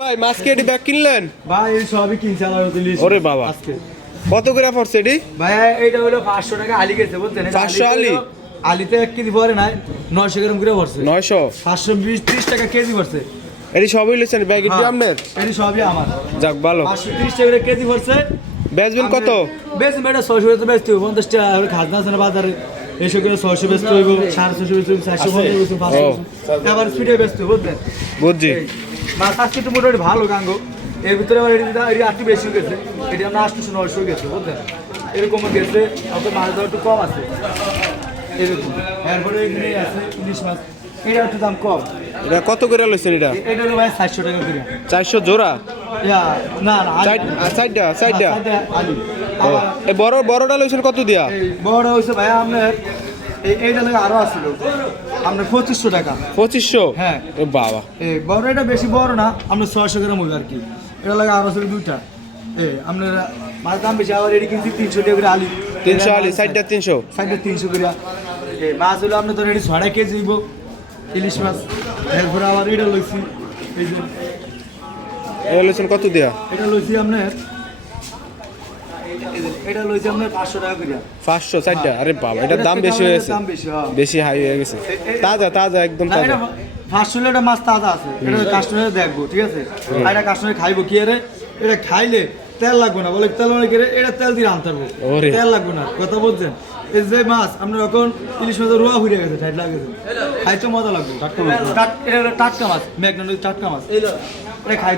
ভাই মাছ কি এটি ব্যাগ কিনলেন? ভাই এই সবই কিনছে আলাদা লিস্ট। ওরে বাবা, আজকে কত করে পড়ছে এটি? ভাই এইটা হলো 500 টাকা আলি গেছে বুঝছেন? 500 আলি? আলিতে 1 কেজি পরে নাই 900 গ্রাম করে পড়ছে। 900 520 30 টাকা কেজি পড়ছে। এটি সবই লিখছেন ব্যাগ এটি আপনার? এই সবই আমার। যাক ভালো। 530 টাকা করে কেজি পড়ছে। বেচবেন কত? বেচবেন এটা 600 টাকা বেচতে হবে, 50 টাকা আর খাজনা আছে না বাজারে। এসব করে 600 বেচতে হইব, 650 বেচতে হইব, 450 বেচতে 500 আবার স্পিডে বেচতে হবে বুঝছেন? বুঝছি। মাছ আজকে একটু মোটামুটি ভালো গাঙ্গো। এর ভিতরে আবার এটি একটু বেশি গেছে, এটি আমরা 800 900 গেছে বুঝলেন? এরকম গেছে, আপনার মাছ দাম একটু কম আছে এরকম। এরপরে এখানে আছে ইলিশ মাছ, এটা একটু দাম কম। এটা কত করে লইছেন এটা? এটা হলো ভাই 400 টাকা করে। 400 জোড়া? না না সাইডটা আলু। এই বড়টা লইছেন কত দিয়া? এই বড় হইছে ভাই আপনার এইটা লাগে আরো আছিল আপনার 2500 টাকা। 2500? হ্যাঁ। এ বাবা, এই বড় এটা বেশি বড় না, আপনার 600 গ্রাম হবে আর কি। এটা লাগে আরো ছিল দুইটা। আপনার মাছ দাম বেশি, আবার এটি কিনছি 300 টাকা করে আলু। 300 আলি, সাইডটা 300? সাইডটা 300 করে। মাছ হলো আপনার ধর এটি 6.5 কেজি হইব ইলিশ মাছ। এরপরে আবার এটা লইছি এই যে এটা লইছেন কত দিয়া? এটা লইছি আপনার 500 টাকা করে। 500 সাইডটা? আরে বাবা, এটার দাম বেশি হয়ে গেছে। দাম বেশি, হ্যাঁ। বেশি হাই হয়ে গেছে। তাজা একদম না, তাজা। এটা 500 এটা মাছ তাজা আছে, এটা কাস্টমারে দেখবো ঠিক আছে। আর এটা কাস্টমারে খাইবো কি আরে, এটা খাইলে তেল লাগবে না, বলে তেল অনেক এটা তেল দিয়ে আনতে পারবো, ওরে। তেল লাগবে না, কথা বলছেন? এই যে মাছ আমরা এখন ইলিশ মাছের রোয়া হয়ে গেছে, ঠাইট লাগেছে, খাইতে মজা লাগবে। টাটকা মাছ, এটা টাটকা মাছ, মেঘনা নদীর টাটকা মাছ, এটা খাই।